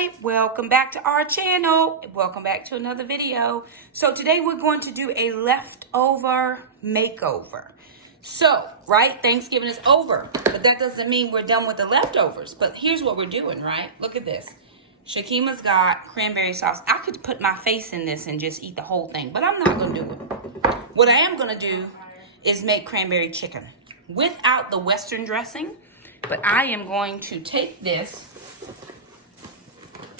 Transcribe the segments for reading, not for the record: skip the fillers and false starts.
everybody, welcome back to our channel. Welcome back to another video. So today we're going to do a leftover makeover. So, right, Thanksgiving is over, but that doesn't mean we're done with the leftovers. But here's what we're doing, right? Look at this. Shakema's got cranberry sauce. I could put my face in this and just eat the whole thing, but I'm not gonna do it. What I am gonna do is make cranberry chicken without the Western dressing. But I am going to take this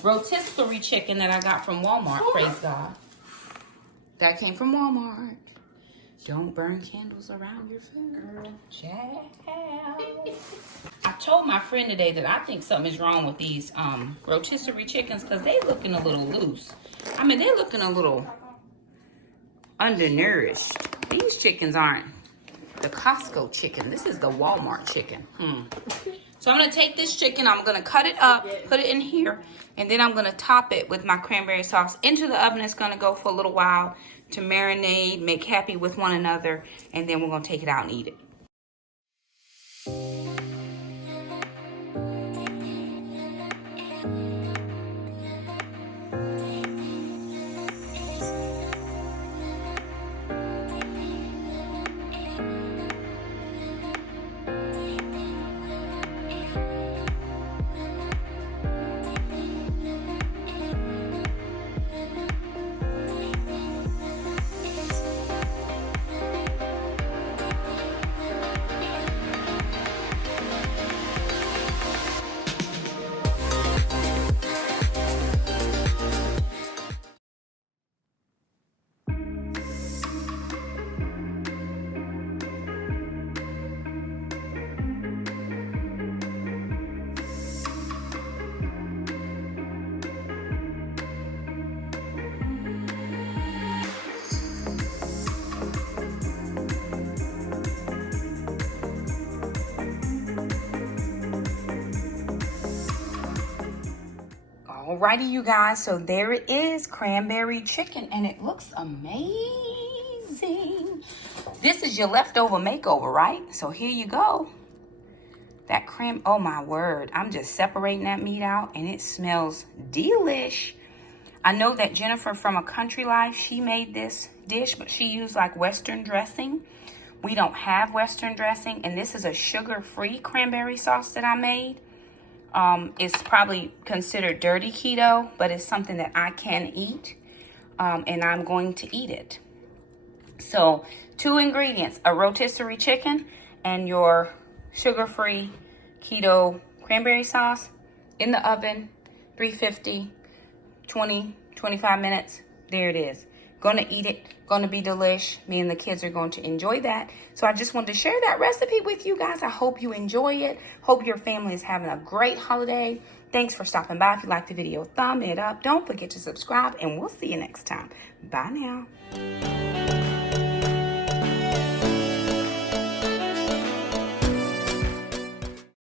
rotisserie chicken that I got from Walmart, praise God. That came from Walmart. Don't burn candles around your food. Child. I told my friend today that I think something is wrong with these rotisserie chickens because they looking a little loose. I mean, they're looking a little undernourished. These chickens aren't the Costco chicken. This is the Walmart chicken. So I'm going to take this chicken, I'm going to cut it up, put it in here, and then I'm going to top it with my cranberry sauce into the oven. It's going to go for a little while to marinate, make happy with one another, and then we're going to take it out and eat it. Alrighty, you guys, so there it is, cranberry chicken, and it looks amazing. This is your leftover makeover, right? So here you go. That oh my word, I'm just separating that meat out, and it smells delish. I know that Jennifer from A Country Life, she made this dish, but she used like Western dressing. We don't have Western dressing, and this is a sugar-free cranberry sauce that I made. It's probably considered dirty keto, but it's something that I can eat, and I'm going to eat it. So 2 ingredients, a rotisserie chicken and your sugar-free keto cranberry sauce in the oven, 350, 25 minutes. There it is. Gonna eat it, gonna be delish. Me and the kids are going to enjoy that. So I just wanted to share that recipe with you guys. I hope you enjoy it. Hope your family is having a great holiday. Thanks for stopping by. If you liked the video, thumb it up. Don't forget to subscribe, and we'll see you next time. Bye now.